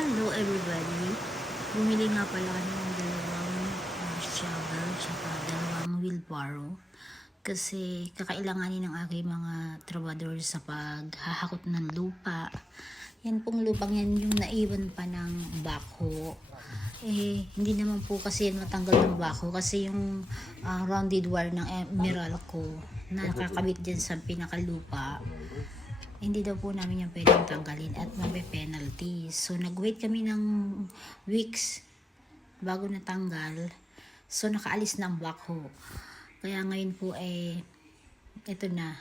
Hello everybody! Bumili nga pala ng dalawang uh, shovel tsaka dalawang wheelbarrow kasi kakailanganin ng aking mga trabador sa paghahakot ng lupa. Yan pong lupang yan yung naiwan pa ng backhoe. Eh, hindi naman po kasi yan matanggal ng backhoe kasi yung ah, rounded wire ng emerald ko na nakakabit dyan sa pinakalupa hindi daw po namin yung pwedeng tanggalin at may penalty. So, nag-wait kami ng weeks bago natanggal. So, nakaalis na ang backhoe. Kaya ngayon po eh, ito na.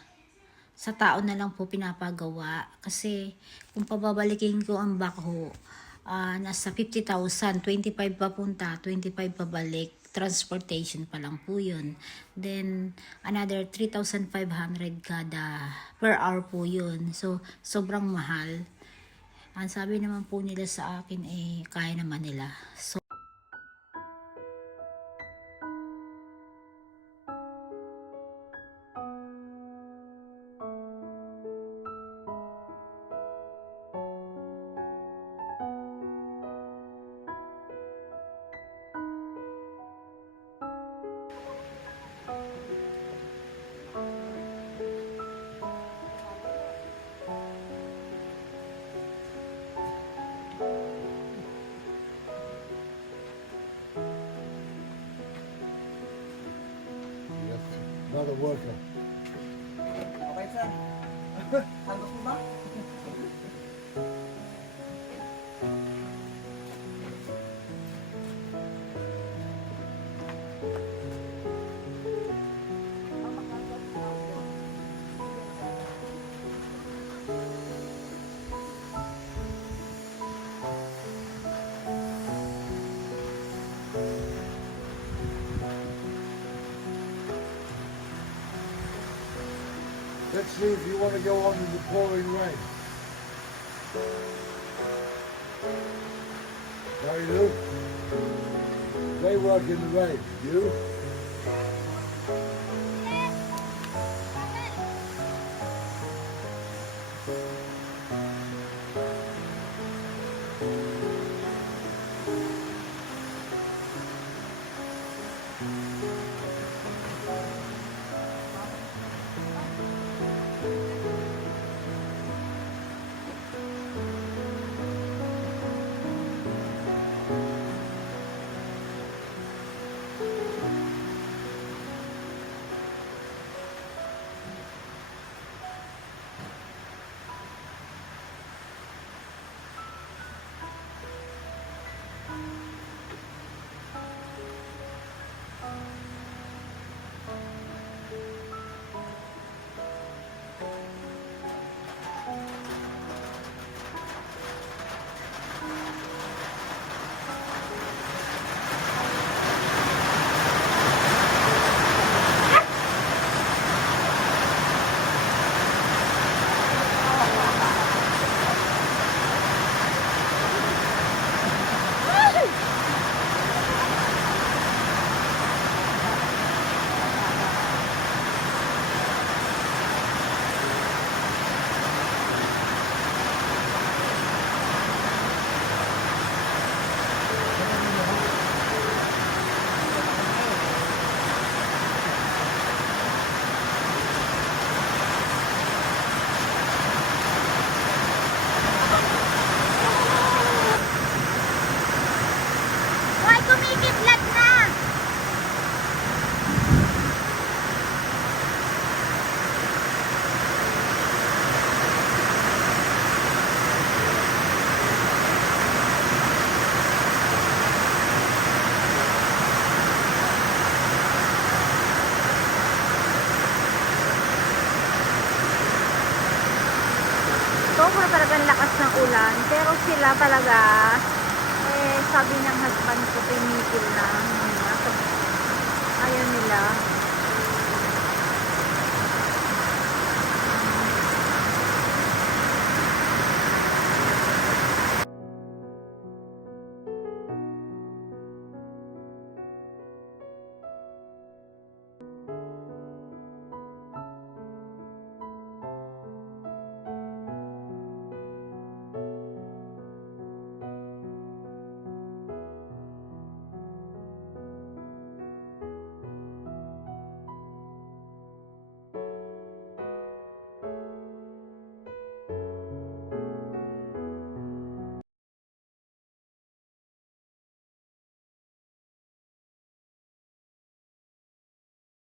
Sa tao na lang po pinapagawa. Kasi, kung pababalikin ko ang backhoe, ah, nasa 50,000, 25 papunta, 25 pabalik, transportation pa lang po yun. Then, another 3,500 kada per hour po yun. So, sobrang mahal. Ang sabi naman po nila sa akin, eh, kaya naman nila. So, the worker. Okay, sir. Let's see if you want to go on in the pouring rain. How you? They work in the rain. You? Ulan. Pero sila talaga, eh, sabi ng husband ko, pinigil na. Ayaw nila.